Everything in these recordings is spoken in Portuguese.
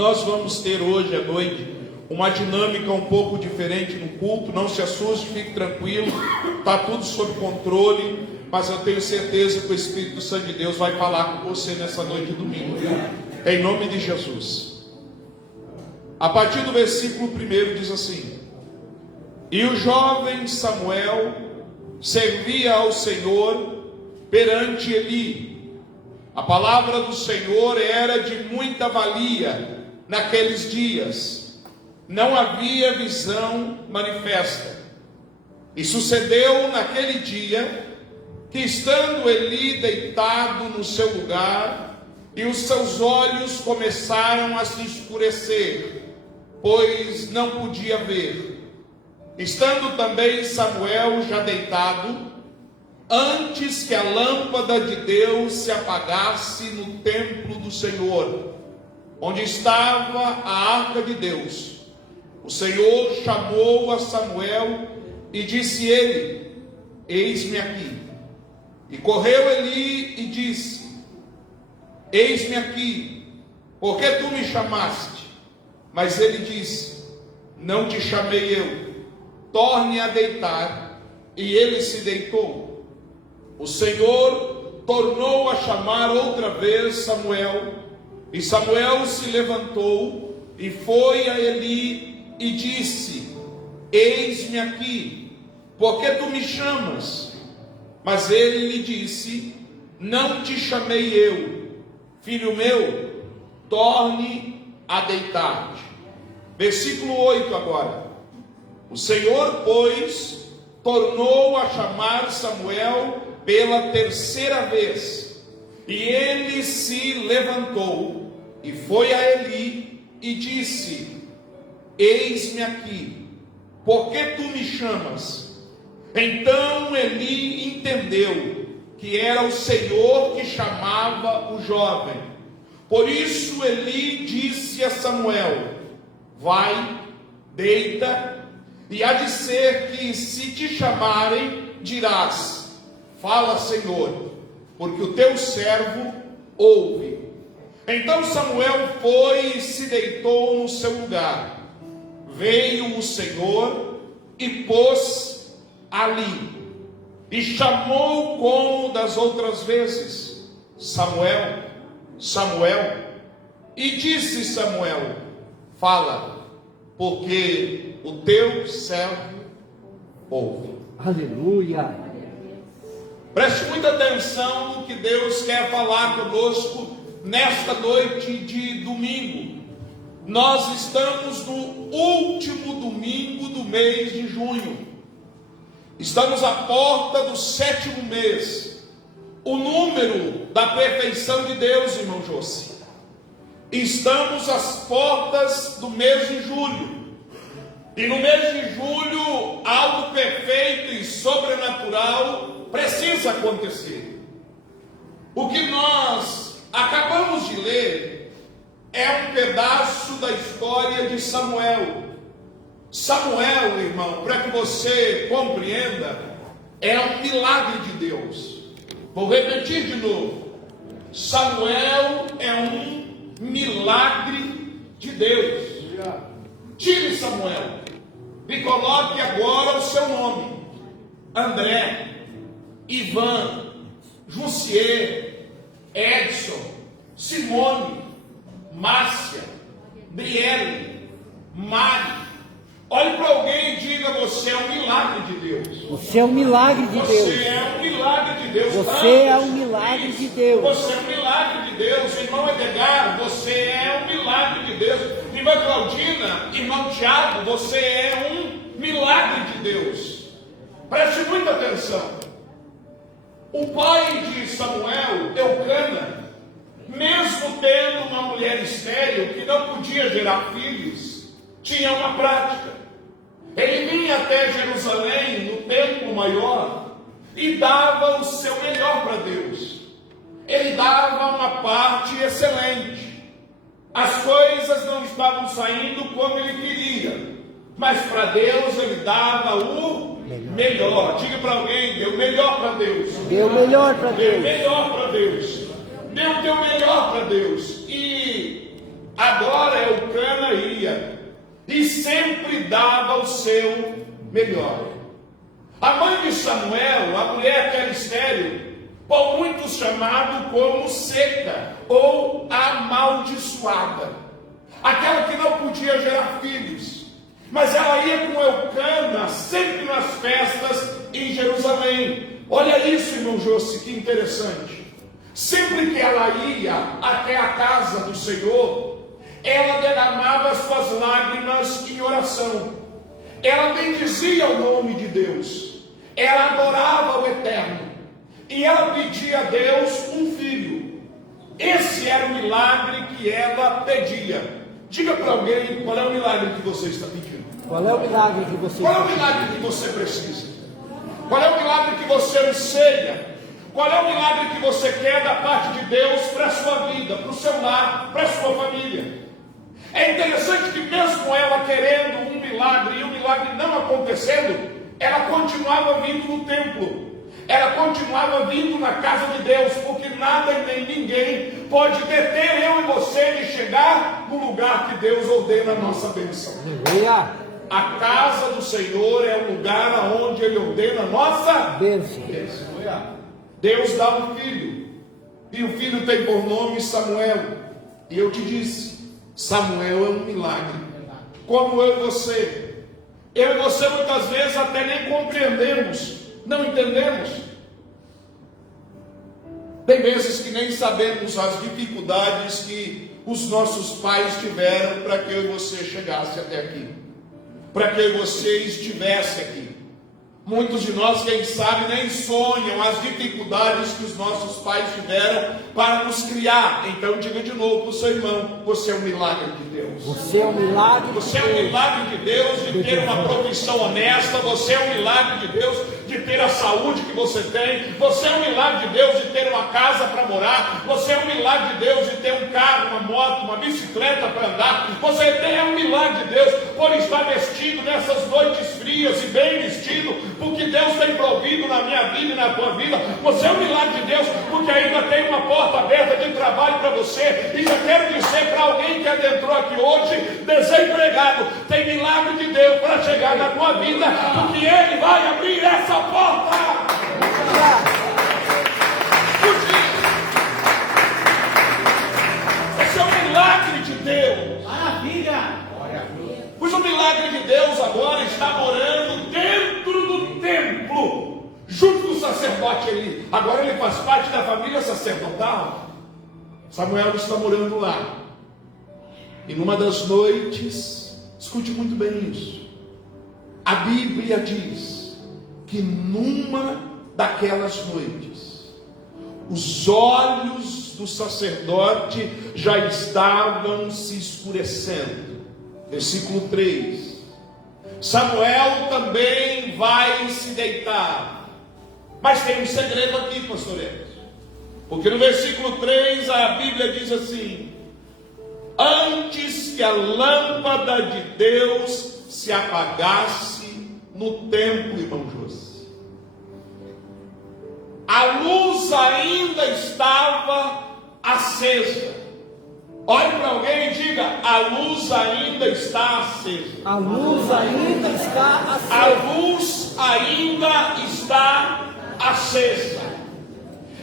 Nós vamos ter hoje à noite uma dinâmica um pouco diferente no culto. Não se assuste, fique tranquilo, está tudo sob controle, mas eu tenho certeza que o Espírito Santo de Deus vai falar com você nessa noite de domingo, viu? Em nome de Jesus. A partir do versículo 1 diz assim: E o jovem Samuel servia ao Senhor perante Eli. A palavra do Senhor era de muita valia naqueles dias. Não havia visão manifesta. E sucedeu naquele dia que, estando Eli deitado no seu lugar, e os seus olhos começaram a se escurecer, pois não podia ver, estando também Samuel já deitado, antes que a lâmpada de Deus se apagasse no templo do Senhor, onde estava a arca de Deus, o Senhor chamou a Samuel e disse ele: Eis-me aqui. E correu Eli e disse: Eis-me aqui, porque tu me chamaste? Mas ele disse: Não te chamei eu, torne a deitar. E ele se deitou. O Senhor tornou a chamar outra vez Samuel, e Samuel se levantou e foi a Eli e disse: Eis-me aqui, porque tu me chamas? Mas ele lhe disse: Não te chamei eu, filho meu, torne a deitar-te. Versículo 8 agora. O Senhor, pois, tornou a chamar Samuel pela terceira vez, e ele se levantou e foi a Eli e disse: Eis-me aqui, porque tu me chamas? Então Eli entendeu que era o Senhor que chamava o jovem. Por isso Eli disse a Samuel: Vai, deita, e há de ser que, se te chamarem, dirás: Fala, Senhor, porque o teu servo ouve. Então Samuel foi e se deitou no seu lugar. Veio o Senhor e pôs ali, e chamou como das outras vezes: Samuel, Samuel. E disse Samuel: Fala, porque o teu servo ouve. Aleluia. Preste muita atenção no que Deus quer falar conosco nesta noite de domingo. Nós estamos no último domingo do mês de junho. Estamos à porta do 7º mês, o número da perfeição de Deus, irmão José. Estamos às portas do mês de julho. E no mês de julho, algo perfeito e sobrenatural precisa acontecer. O que nós acabamos de ler é um pedaço da história de Samuel. Samuel, irmão, para que você compreenda, é um milagre de Deus. Vou repetir de novo. Samuel é um milagre de Deus. Tire Samuel e coloque agora o seu nome: André, Ivan, Jussier, Edson, Simone, Márcia, Brielle, Mari. Olhe para alguém e diga: você é um milagre de Deus. Você é um milagre de Deus. Você é um milagre de Deus. Você é um milagre de Deus. Você é um milagre de Deus. Irmão Edgar, você é um milagre de Deus. Irmã Claudina, irmão Tiago, você é um milagre de Deus. Preste muita atenção. O pai de Samuel, Eucana, mesmo tendo uma mulher estéril que não podia gerar filhos, tinha uma prática. Ele vinha até Jerusalém, no templo maior, e dava o seu melhor para Deus. Ele dava uma parte excelente. As coisas não estavam saindo como ele queria, mas para Deus ele dava o melhor. Diga para alguém: deu melhor para Deus. Deu melhor para Deus. Deu melhor para Deus. Deu o teu melhor para Deus. E agora é sabia e sempre dava o seu melhor. A mãe de Samuel, a mulher que era estéril, por muitos chamado como seca ou amaldiçoada, aquela que não podia gerar filhos, mas ela ia com Eucana sempre nas festas em Jerusalém. Olha isso, irmão José, que interessante. Sempre que ela ia até a casa do Senhor, ela derramava suas lágrimas em oração, ela bendizia o nome de Deus, ela adorava o Eterno, e ela pedia a Deus um filho. Esse era o milagre que ela pedia. Diga para alguém qual é o milagre que você está pedindo. Qual é o milagre que você Qual é o milagre que você precisa? Qual é o milagre que você anseia? Qual é o milagre que você quer da parte de Deus para a sua vida, para o seu lar, para a sua família? É interessante que mesmo ela querendo um milagre e o milagre não acontecendo, ela continuava vindo no templo. Ela continuava vindo na casa de Deus, porque nada e nem ninguém pode deter eu e você de chegar no lugar que Deus ordena a nossa bênção. Aleluia. A casa do Senhor é o lugar onde Ele ordena a nossa Bênção. Deus dá um filho, e o filho tem por nome Samuel. E eu te disse, Samuel é um milagre. Como eu e você muitas vezes até nem compreendemos, não entendemos. Tem vezes que nem sabemos as dificuldades que os nossos pais tiveram para que eu e você chegasse até aqui, para que eu e você estivesse aqui. Muitos de nós, quem sabe, nem sonham as dificuldades que os nossos pais tiveram para nos criar. Então diga de novo para o seu irmão, você é um milagre de Deus. Você é um milagre. Você é um milagre de Deus de ter uma profissão honesta. Você é um milagre de Deus de ter a saúde que você tem. Você é um milagre de Deus de ter uma casa para morar. Você é um milagre de Deus de ter um carro, uma moto, uma bicicleta para andar. Você é um milagre de Deus por estar vestido nessas noites frias e bem vestido, porque Deus tem provido na minha vida e na tua vida. Você é um milagre de Deus porque ainda tem uma porta aberta de trabalho para você. E já quero dizer para alguém que adentrou aqui hoje desempregado, tem milagre de Deus para chegar na tua vida, porque Ele vai abrir essa porta. Esse é um milagre de Deus. Maravilha! Pois o milagre de Deus agora está morando dentro do templo, junto com o sacerdote Eli. Agora ele faz parte da família sacerdotal. Samuel está morando lá. E numa das noites, escute muito bem isso, a Bíblia diz que numa daquelas noites, os olhos do sacerdote já estavam se escurecendo. Versículo 3. Samuel também vai se deitar. Mas tem um segredo aqui, pastoreiros. Porque no versículo 3 a Bíblia diz assim: antes que a lâmpada de Deus se apagasse no templo, irmão José, a luz ainda estava acesa. Olhe para alguém e diga: a luz ainda está acesa. A luz ainda está acesa. A luz ainda está acesa.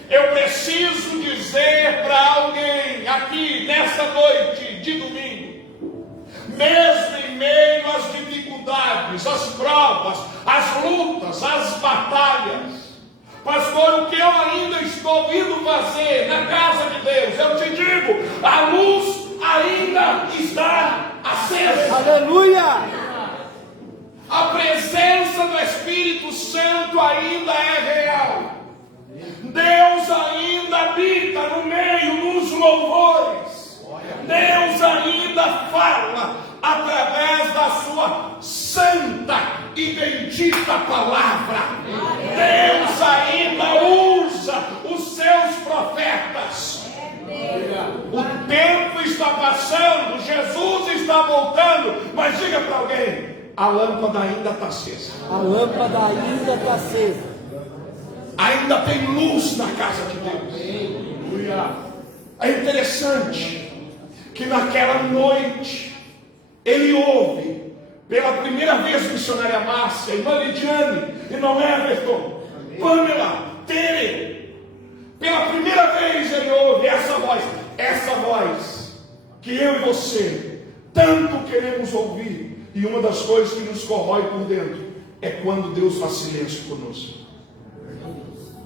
Eu preciso dizer para alguém aqui nesta noite de domingo, mesmo em meio às dificuldades, às provas, às lutas, às batalhas, pastor, o que eu ainda estou indo fazer na casa de Deus? Eu te digo, a luz ainda está acesa. Aleluia! A presença do Espírito Santo ainda é real. Deus ainda habita no meio dos louvores. Deus ainda fala através da sua santa e bendita palavra. Deus ainda usa os seus profetas. O tempo está passando, Jesus está voltando, mas diga para alguém: a lâmpada ainda está acesa. A lâmpada ainda está acesa. Ainda tem luz na casa de Deus. É interessante que naquela noite ele ouve pela primeira vez missionária Márcia, irmã Lidiane, irmão Everton, Pamela, Tere. Pela primeira vez ele ouve essa voz que eu e você tanto queremos ouvir. E uma das coisas que nos corrói por dentro é quando Deus faz silêncio conosco.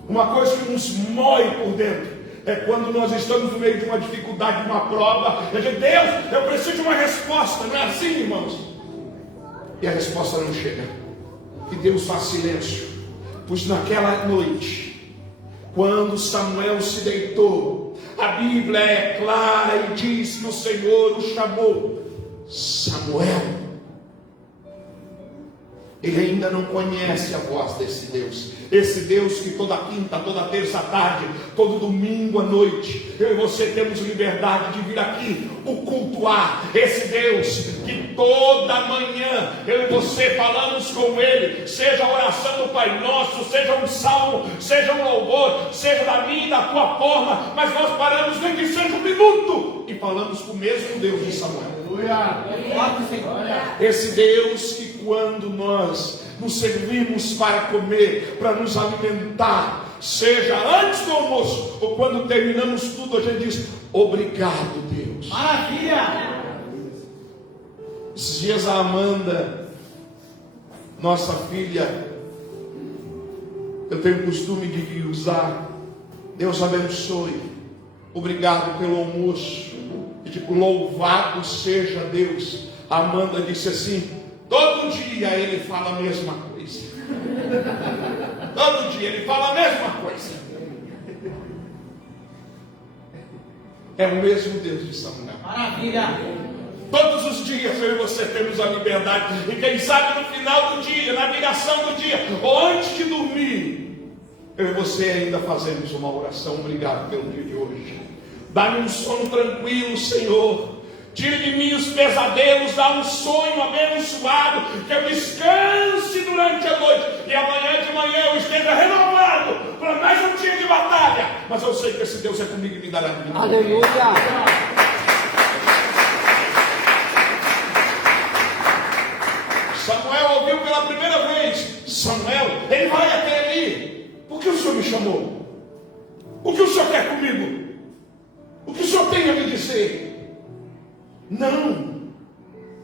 Uma coisa que nos mói por dentro é quando nós estamos no meio de uma dificuldade, de uma prova, e a gente, Deus, eu preciso de uma resposta. Não é assim, irmãos? E a resposta não chega. E Deus faz silêncio. Pois naquela noite, quando Samuel se deitou, a Bíblia é clara e diz que o Senhor o chamou Samuel. Ele ainda não conhece a voz desse Deus. Esse Deus que toda quinta, toda terça à tarde, todo domingo à noite, eu e você temos liberdade de vir aqui, o cultuar. Esse Deus que toda manhã, eu e você falamos com Ele, seja a oração do Pai Nosso, seja um salmo, seja um louvor, seja da minha e da tua forma, mas nós paramos nem que seja um minuto e falamos com o mesmo Deus de Samuel. Esse Deus que quando nós nos servimos para comer, para nos alimentar, seja antes do almoço ou quando terminamos tudo, a gente diz: obrigado, Deus. Maravilha! Esses dias a Amanda, nossa filha, eu tenho o costume de usar: Deus abençoe, obrigado pelo almoço. E tipo, louvado seja Deus. A Amanda disse assim: todo dia ele fala a mesma coisa. Todo dia ele fala a mesma coisa. É o mesmo Deus de Samuel. Maravilha! Todos os dias eu e você temos a liberdade. E quem sabe no final do dia, na viração do dia, ou antes de dormir, eu e você ainda fazemos uma oração. Obrigado pelo dia de hoje. Dá-me um sono tranquilo, Senhor. Tire de mim os pesadelos, dá um sonho abençoado, que eu descanse durante a noite, e amanhã de manhã eu esteja renovado para mais um dia de batalha. Mas eu sei que esse Deus é comigo e me dará vida. Aleluia! Samuel ouviu pela primeira vez: Samuel, ele vai até ali. Por que o Senhor me chamou? O que o Senhor quer comigo? O que o Senhor tem a me dizer? Não,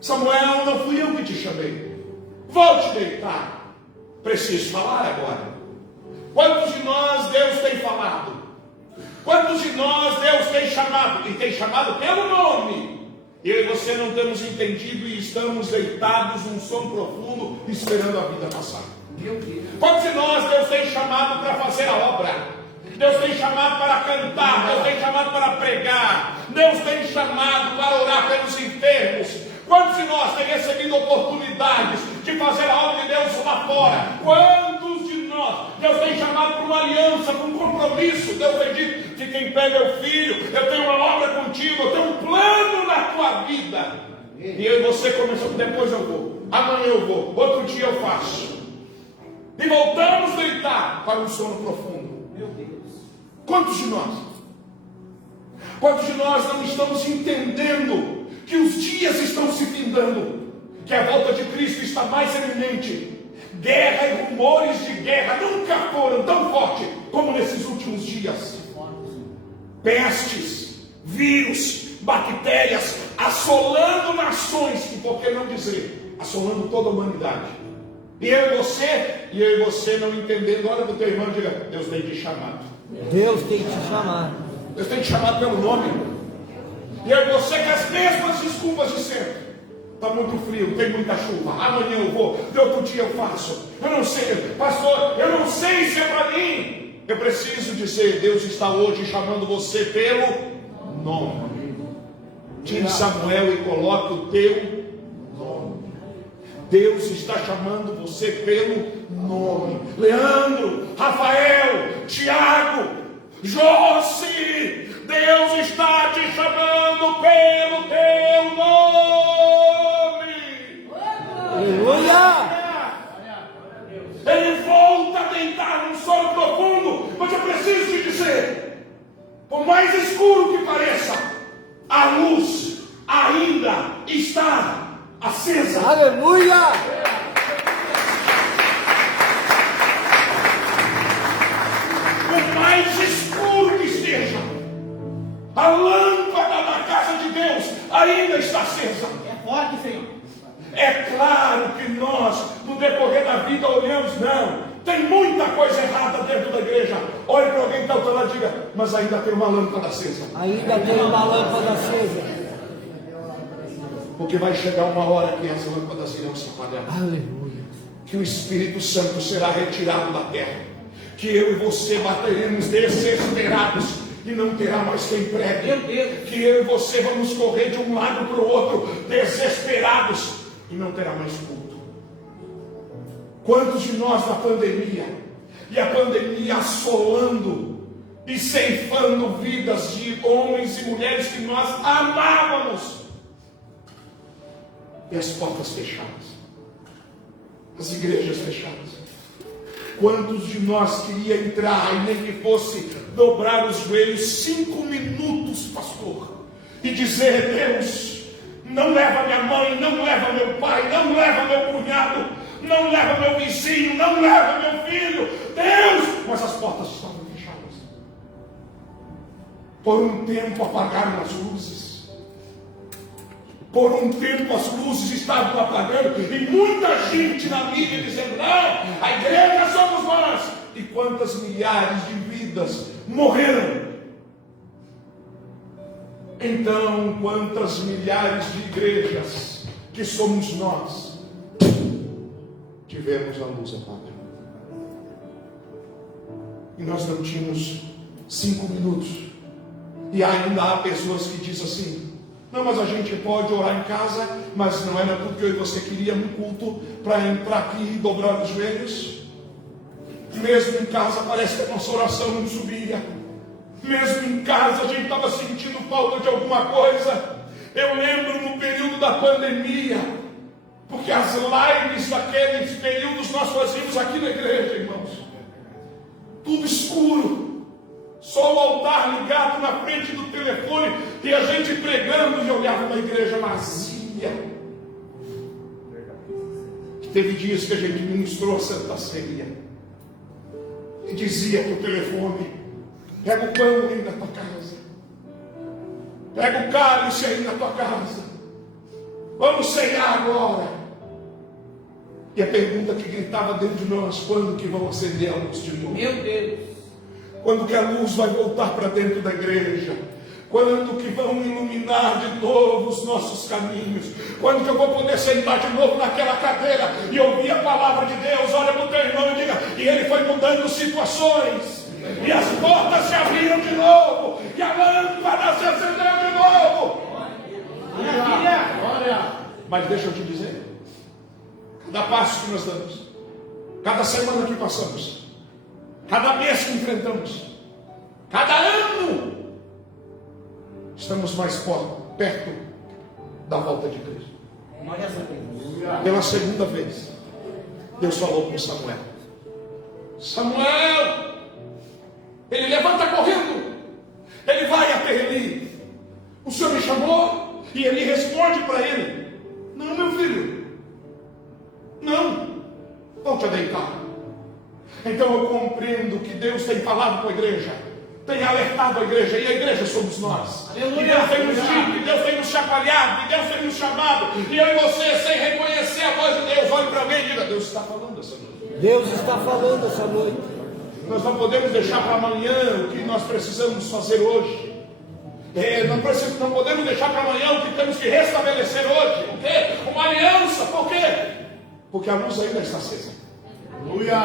Samuel, não fui eu que te chamei. Volte deitar. Preciso falar agora. Quantos de nós Deus tem falado? Quantos de nós Deus tem chamado? E tem chamado pelo nome. Eu e você não temos entendido e estamos deitados num sono profundo, esperando a vida passar. Quantos de nós Deus tem chamado para fazer a obra? Deus tem chamado para cantar, Deus tem chamado para pregar, Deus tem chamado para orar pelos enfermos. Quantos de nós têm recebido oportunidades de fazer a obra de Deus lá fora? Quantos de nós Deus tem chamado para uma aliança, para um compromisso? Deus tem dito: fica em pé, meu filho, eu tenho uma obra contigo, eu tenho um plano na tua vida. E eu e você começamos: depois eu vou, amanhã eu vou, outro dia eu faço. E voltamos a deitar para um sono profundo. Quantos de nós? Quantos de nós não estamos entendendo que os dias estão se findando, que a volta de Cristo está mais iminente? Guerra e rumores de guerra nunca foram tão fortes como nesses últimos dias. Pestes, vírus, bactérias assolando nações, e por que não dizer, assolando toda a humanidade. E eu e você não entendendo. Olha para o teu irmão e diga: Deus tem te chamado. Deus tem te chamado. Deus tem te chamado pelo nome. E eu e você com as mesmas desculpas de sempre. Está muito frio, tem muita chuva, amanhã eu vou, de outro dia eu faço. Eu não sei, pastor, eu não sei se é para mim. Eu preciso dizer: Deus está hoje chamando você pelo nome. Tire Samuel e coloque o teu nome. Deus está chamando você pelo nome. Leandro, Rafael, Tiago, Josi, Deus está te chamando pelo teu nome. Aleluia! Ele volta a deitar num sono profundo. Mas eu preciso te dizer: por mais escuro que pareça, a luz ainda está acesa. Aleluia! Por mais escuro que esteja, a lâmpada da casa de Deus ainda está acesa. É forte, Senhor. É claro que nós, no decorrer da vida, olhamos, não, tem muita coisa errada dentro da igreja. Olhe para alguém que está ao teu lado e diga, mas ainda tem uma lâmpada acesa. Ainda tem uma lâmpada acesa. Porque vai chegar uma hora que as lâmpadas irão se apagar. Aleluia. Que o Espírito Santo será retirado da terra. Que eu e você bateremos desesperados e não terá mais quem pregue. Meu Deus. Que eu e você vamos correr de um lado para o outro desesperados e não terá mais culto. Quantos de nós na pandemia, e a pandemia assolando e ceifando vidas de homens e mulheres que nós amávamos, e as portas fechadas, as igrejas fechadas. Quantos de nós queria entrar e nem que fosse dobrar os joelhos 5 minutos, pastor, e dizer: Deus, não leva minha mãe, não leva meu pai, não leva meu cunhado, não leva meu vizinho, não leva meu filho, Deus, mas as portas estavam fechadas. Por um tempo apagaram as luzes. Por um tempo as luzes estavam apagando e muita gente na mídia dizendo: não, a igreja somos nós. E quantas milhares de vidas morreram? Então, quantas milhares de igrejas que somos nós tivemos a luz apagada? E nós não tínhamos 5 minutos. E ainda há pessoas que dizem assim: não, mas a gente pode orar em casa, mas não era tudo que eu e você queria, um culto para entrar aqui e dobrar os joelhos. Mesmo em casa parece que a nossa oração não subia. Mesmo em casa a gente estava sentindo falta de alguma coisa. Eu lembro no período da pandemia, porque as lives daqueles períodos nós fazíamos aqui na igreja, irmãos. Tudo escuro. Só o altar ligado na frente do telefone e a gente pregando, e olhava uma igreja vazia. Teve dias que a gente ministrou a Santa Ceia e dizia por telefone: pega o pão aí na tua casa, pega o cálice aí na tua casa, vamos ceiar agora. E a pergunta que gritava dentro de nós: quando que vão acender a luz de novo? Meu Deus. Quando que a luz vai voltar para dentro da igreja? Quando que vão iluminar de novo os nossos caminhos? Quando que eu vou poder sentar de novo naquela cadeira e ouvir a palavra de Deus? Olha para o teu irmão e diga: e ele foi mudando situações, e as portas se abriram de novo, e a lâmpada se acendeu de novo. Mas deixa eu te dizer, cada passo que nós damos, cada semana que passamos, cada mês que enfrentamos, cada ano, estamos mais perto da volta de Cristo. Pela segunda vez, Deus falou com Samuel: Samuel, ele levanta correndo, ele vai até Eli. O Senhor me chamou? E ele responde para ele: não, meu filho, não, volte a deitar. Então eu compreendo que Deus tem falado com a igreja, tem alertado a igreja, e a igreja somos nós. E Deus tem nos dito, e Deus tem nos chacoalhado, e Deus tem nos chamado, e eu e você, sem reconhecer a voz de Deus, olhe para alguém e diga: Deus está falando essa noite. Deus está falando essa noite. Nós não podemos deixar para amanhã o que nós precisamos fazer hoje. Não podemos deixar para amanhã o que temos que restabelecer hoje. Por quê? Uma aliança. Por quê? Porque a luz ainda está acesa. Aleluia.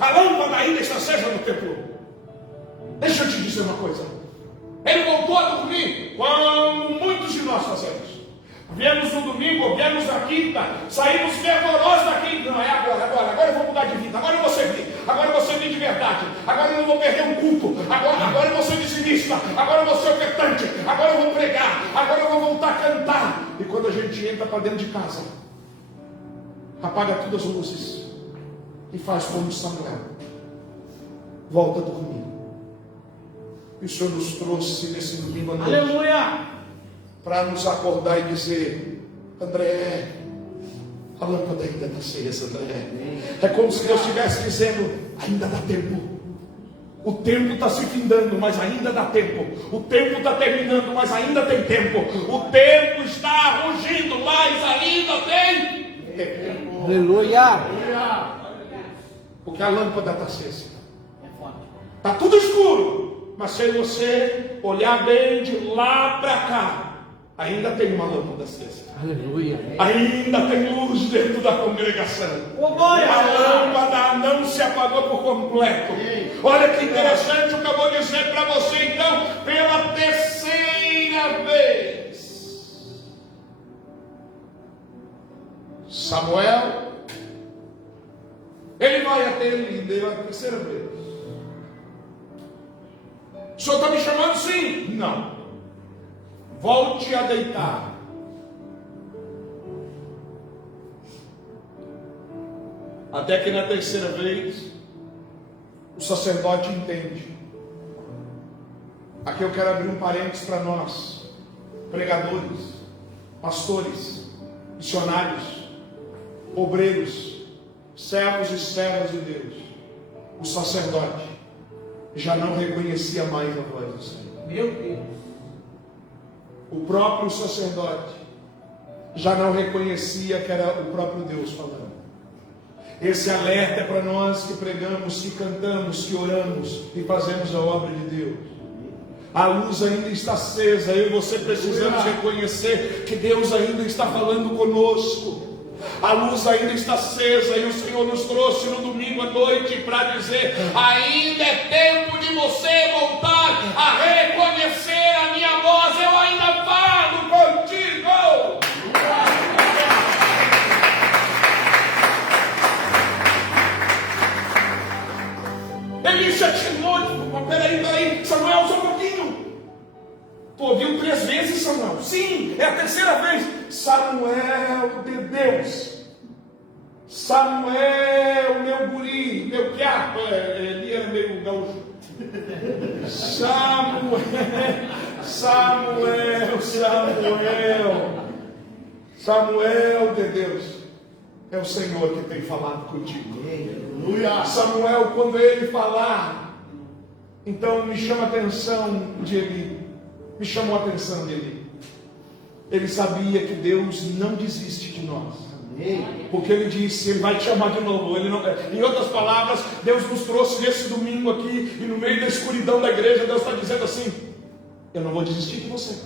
A lâmpada ainda está acesa no templo. Deixa eu te dizer uma coisa. Ele voltou a dormir, como muitos de nós fazemos. Viemos no domingo, viemos na quinta, saímos fervorosos da quinta. Não, é agora eu vou mudar de vida, agora eu vou servir, agora eu vou servir de verdade, agora eu não vou perder um culto, agora eu vou ser dizimista, agora eu vou ser ofertante, agora eu vou pregar, agora eu vou voltar a cantar. E quando a gente entra para dentro de casa, apaga todas as luzes e faz como Samuel, volta a dormir. E o Senhor nos trouxe nesse domingo à noite, Aleluia. para nos acordar e dizer: André, a lâmpada ainda está acesa, André. É como se Deus estivesse dizendo: ainda dá tempo. O tempo está se findando, mas ainda dá tempo. O tempo está terminando, mas ainda tem tempo. O tempo está rugindo, mas ainda tem tempo. Aleluia. Porque a lâmpada está acesa. Está tudo escuro, mas se você olhar bem de lá para cá, ainda tem uma lâmpada acesa. Aleluia. Ainda tem luz dentro da congregação. A lâmpada não se apagou por completo. Olha que interessante o que eu vou dizer para você então, pela terceira vez. Samuel, ele vai até ele pela terceira vez. O senhor está me chamando? Sim. Não. Volte a deitar. Até que na terceira vez, o sacerdote entende. Aqui eu quero abrir um parênteses para nós, pregadores, pastores, missionários, obreiros, servos e servas de Deus. O sacerdote já não reconhecia mais a voz do Senhor. Meu Deus. O próprio sacerdote já não reconhecia que era o próprio Deus falando. Esse alerta é para nós que pregamos, que cantamos, que oramos e fazemos a obra de Deus. A luz ainda está acesa, eu e você precisamos reconhecer que Deus ainda está falando conosco. A luz ainda está acesa e o Senhor nos trouxe no domingo à noite para dizer: ainda é tempo de você voltar a reconhecer a minha voz, eu ainda falo contigo. Ele disse a Timóteo: peraí, Samuel, só um pouquinho. Tu ouviu 3 vezes, Samuel? Sim, é a terceira vez. Samuel de Deus. Samuel, meu guri, meu piaco. Ele era meio gaúcho. Samuel de Deus. É o Senhor que tem falado contigo. Samuel, quando ele falar, então me chama a atenção de Eli. Me chamou a atenção de Eli. Ele sabia que Deus não desiste de nós. Porque ele disse: ele vai te chamar de novo. Ele não... Em outras palavras, Deus nos trouxe nesse domingo aqui, e no meio da escuridão da igreja, Deus está dizendo assim: eu não vou desistir de você.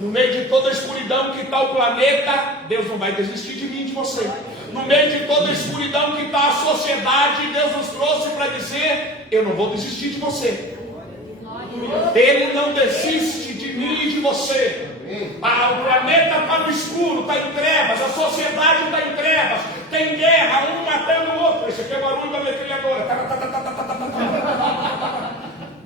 No meio de toda a escuridão que está o planeta, Deus não vai desistir de mim e de você. No meio de toda a escuridão que está a sociedade, Deus nos trouxe para dizer: eu não vou desistir de você. Ele não desiste de mim e de você. O planeta está no escuro, está em trevas, a sociedade está em trevas, tem guerra, um matando o outro. Esse aqui é o barulho da metralhadora.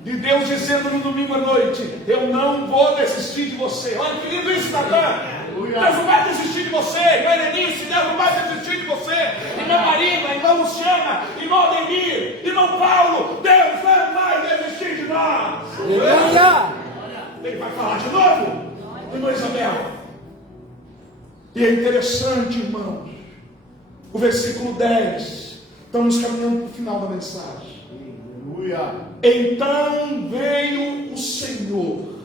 De Deus dizendo no domingo à noite: eu não vou desistir de você. Olha que lindo isso, Natan. Deus não vai desistir de você. Irmã Helenice, Deus não vai desistir de você. Irmã Marina, irmã Luciana, irmão Ademir, irmão Paulo, Deus não vai desistir de nós. Ele vai falar de novo, irmã Isabel. E é interessante, irmãos, o versículo 10. Estamos caminhando para o final da mensagem. Então veio o Senhor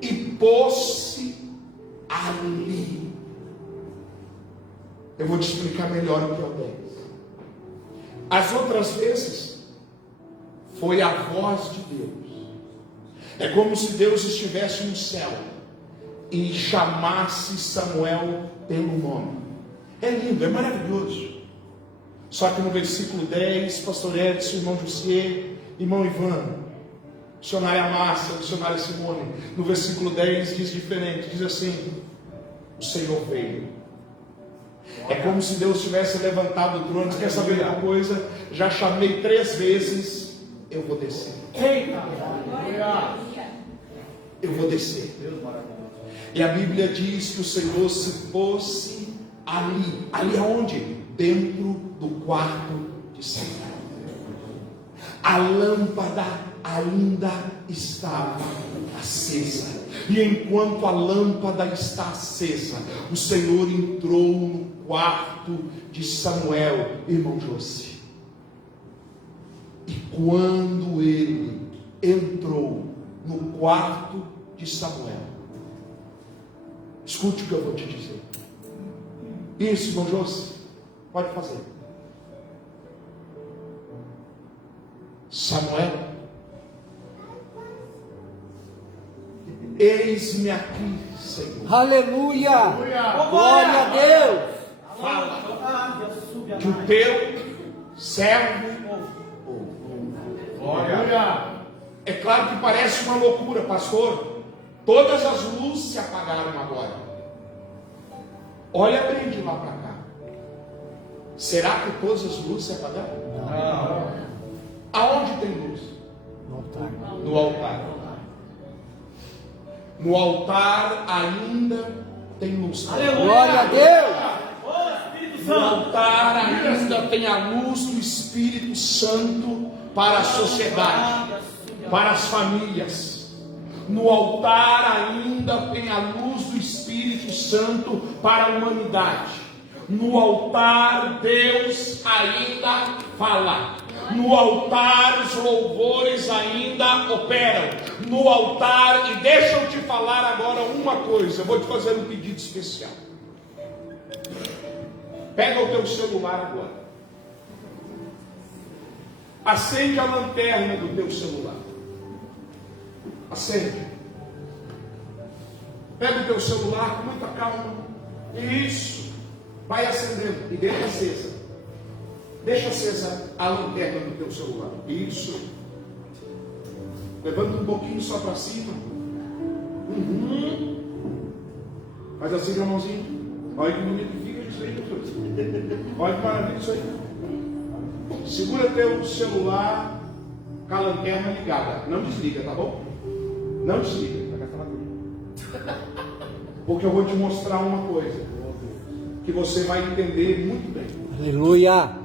e pôs-se ali. Eu vou te explicar melhor o que é o 10. As outras vezes foi a voz de Deus. É como se Deus estivesse no céu e chamasse Samuel pelo nome. É lindo, é maravilhoso. Só que no versículo 10, pastor Edson, irmão José, irmão Ivan, missionária Márcia, missionária Simone, no versículo 10 diz diferente, diz assim: o Senhor veio. É como se Deus tivesse levantado o trono. Quer saber de uma coisa? Já chamei 3 vezes, eu vou descer. Eita! Eu vou descer. E a Bíblia diz que o Senhor se pôs ali. Ali aonde? Dentro do quarto de Samuel. A lâmpada ainda estava acesa. E enquanto a lâmpada está acesa, o Senhor entrou no quarto de Samuel, irmão Josi. E quando ele entrou no quarto de Samuel, escute o que eu vou te dizer. Isso, irmão Josi, pode fazer. Samuel, eis-me aqui, Senhor. Aleluia! Glória a Deus! Fala que o teu servo ouve. É claro que parece uma loucura, pastor. Todas as luzes se apagaram agora. Olha bem de lá para cá. Será que todas as luzes se apagaram? Não. Aonde tem luz? No altar. No altar. No altar ainda tem luz. Glória a Deus! No altar ainda tem a luz do Espírito Santo para a sociedade, para as famílias. No altar ainda tem a luz do Espírito Santo para a humanidade. No altar Deus ainda fala. No altar os louvores ainda operam. No altar, e deixa eu te falar agora uma coisa, eu vou te fazer um pedido especial. Pega o teu celular agora. Acende a lanterna do teu celular. Acende. Pega o teu celular com muita calma. Isso. Vai acendendo e deixa acesa. Deixa acesa a lanterna do teu celular. Isso. Levanta um pouquinho só para cima. Faz assim com a mãozinha. Olha que bonito que fica isso aí. Olha que maravilha isso aí. Segura teu celular com a lanterna ligada. Não desliga, tá bom? Não desliga. Porque eu vou te mostrar uma coisa que você vai entender muito bem. Aleluia!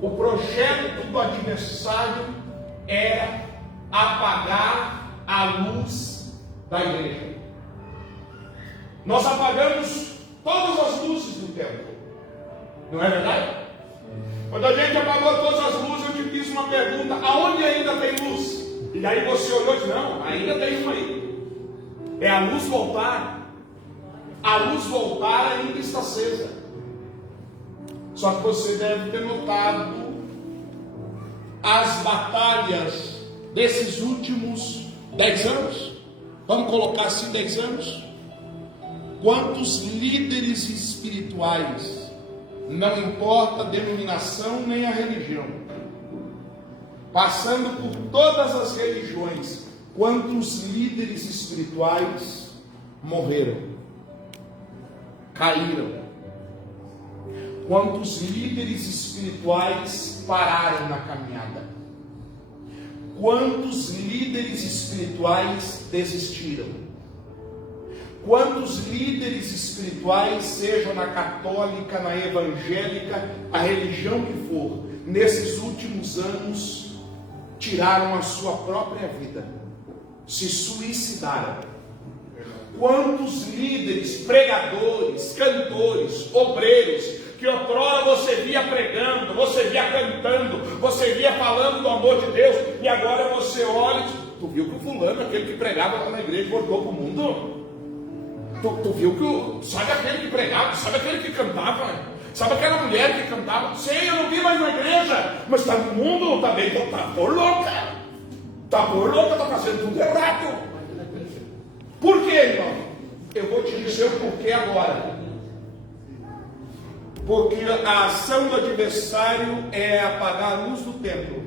O projeto do adversário era apagar a luz da igreja. Nós apagamos todas as luzes do templo. Não é verdade? Quando a gente apagou todas as luzes, eu te fiz uma pergunta: aonde ainda tem luz? E daí você olhou e disse: não, ainda tem uma aí. É a luz do altar. A luz do altar ainda está acesa. Só que você deve ter notado as batalhas desses últimos 10 anos. Vamos colocar assim, 10 anos. Quantos líderes espirituais, não importa a denominação nem a religião, passando por todas as religiões, quantos líderes espirituais morreram, caíram? Quantos líderes espirituais pararam na caminhada? Quantos líderes espirituais desistiram? Quantos líderes espirituais, seja na católica, na evangélica, a religião que for, nesses últimos anos, tiraram a sua própria vida, se suicidaram? Quantos líderes, pregadores, cantores, obreiros, que outrora você via pregando, você via cantando, você via falando do amor de Deus, e agora você olha e diz: tu viu que o fulano, aquele que pregava lá na igreja, voltou para o mundo? Tu viu que sabe aquele que pregava, sabe aquele que cantava, sabe aquela mulher que cantava? Sei, eu não vi mais na igreja, mas está no mundo, está bem, está por louca, está fazendo tudo errado. Por quê, irmão? Eu vou te dizer o porquê agora. Porque a ação do adversário é apagar a luz do templo.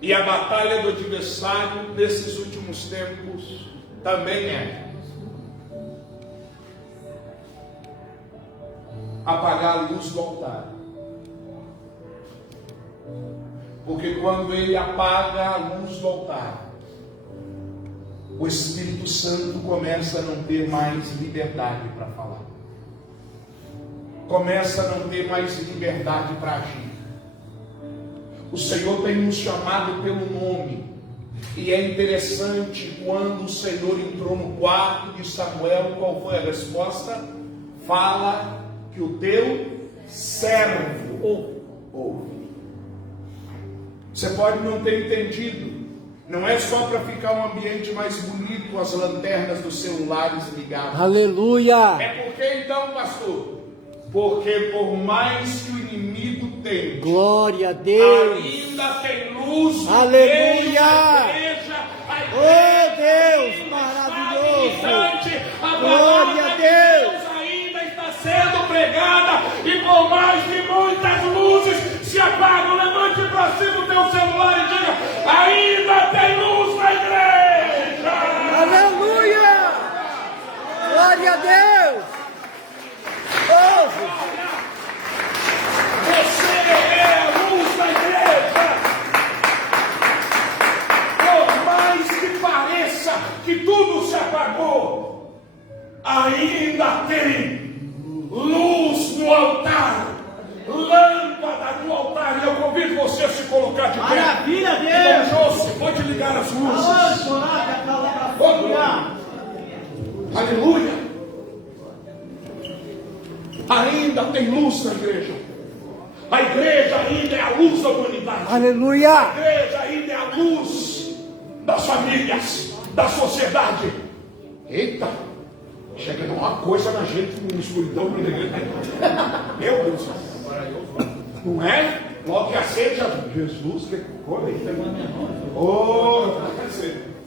E a batalha do adversário nesses últimos tempos também é apagar a luz do altar. Porque quando ele apaga a luz do altar, o Espírito Santo começa a não ter mais liberdade para falar. Começa a não ter mais liberdade para agir. O Senhor tem nos chamado pelo nome. E é interessante, quando o Senhor entrou no quarto de Samuel, qual foi a resposta? Fala que o teu servo ouve. Você pode não ter entendido. Não é só para ficar um ambiente mais bonito com as lanternas dos celulares ligadas. Aleluia. É porque então, pastor? Porque por mais que o inimigo tente, Glória a Deus. ainda tem luz no Aleluia. meio da igreja. A Oh, Deus, ainda maravilhoso. está vigilante, a Glória a palavra de Deus. ainda está sendo pregada, e por mais que muitas luzes se apagam, levante para cima o teu celular e diga: ainda tem luz na igreja. Aleluia. Glória a Deus. Ouve. Você é a luz da igreja. Por mais que pareça que tudo se apagou, ainda tem luz no altar, lâmpada no altar. E eu convido você a se colocar de pé. Maravilha, Deus! Deus! José, pode ligar as luzes. Aleluia! Ainda tem luz na igreja. A igreja ainda é a luz da humanidade. Aleluia. A igreja ainda é a luz das famílias, da sociedade. Eita! Chega de uma coisa na gente, uma escuridão na igreja. Meu Deus! Não é? Logo que acende a Jesus, que coisa aí. Oh,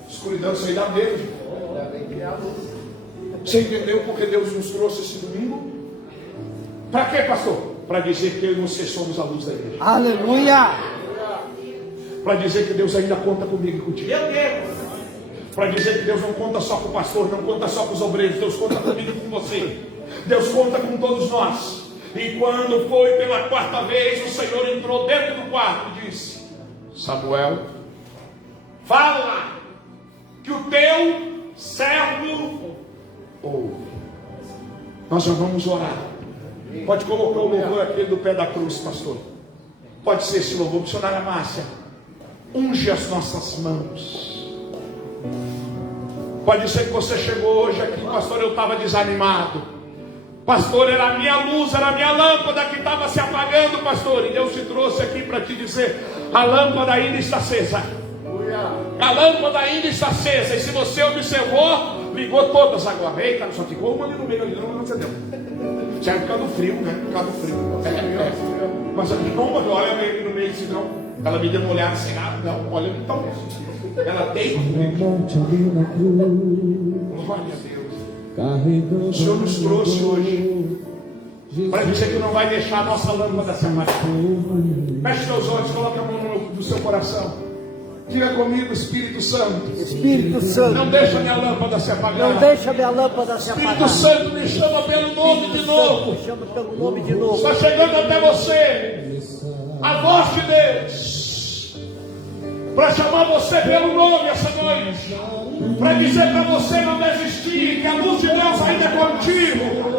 escuridão, isso aí dá medo. Você entendeu porque Deus nos trouxe esse domingo? Para quê, pastor? Para dizer que eu e você somos a luz da igreja. Aleluia. Para dizer que Deus ainda conta comigo e contigo. Meu Deus! Para dizer que Deus não conta só com o pastor, não conta só com os obreiros. Deus conta comigo e com você. Deus conta com todos nós. E quando foi pela quarta vez, o Senhor entrou dentro do quarto e disse: Samuel, fala que o teu servo ouve. Nós já vamos orar. Pode colocar o louvor aqui do pé da cruz, pastor. Pode ser esse louvor. Missionária Márcia, unge as nossas mãos. Pode ser que você chegou hoje aqui, pastor, eu estava desanimado. Pastor, era a minha luz, era a minha lâmpada que estava se apagando, pastor. E Deus te trouxe aqui para te dizer: a lâmpada ainda está acesa. A lâmpada ainda está acesa. E se você observou, ligou todas agora. Eita, só ficou uma ali no meio, ali não acendeu. Já é por causa do frio, né? Por causa do frio. Mas não olha meio no meio, senão ela me deu uma olhada assim, não, olha então. Ela deita. Glória a Deus. O Senhor nos trouxe hoje para dizer que não vai deixar a nossa lâmpada se apagar. Feche seus olhos, coloque a mão no seu coração. Diga comigo, Espírito Santo. Espírito Santo. Não deixa minha lâmpada se apagar. Não deixa minha lâmpada se apagar. Espírito Santo, me chama pelo nome de novo. Me chama pelo nome de novo. Está chegando até você a voz de Deus para chamar você pelo nome essa noite, para dizer para você não desistir, que a luz de Deus ainda é contigo.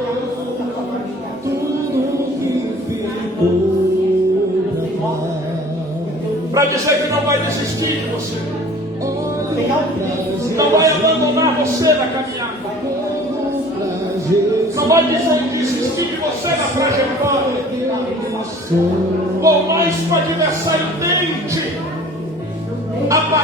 Para dizer que não vai desistir de você, não vai abandonar você na caminhada, não vai desistir de você na trajetória. Por mais que o adversário tente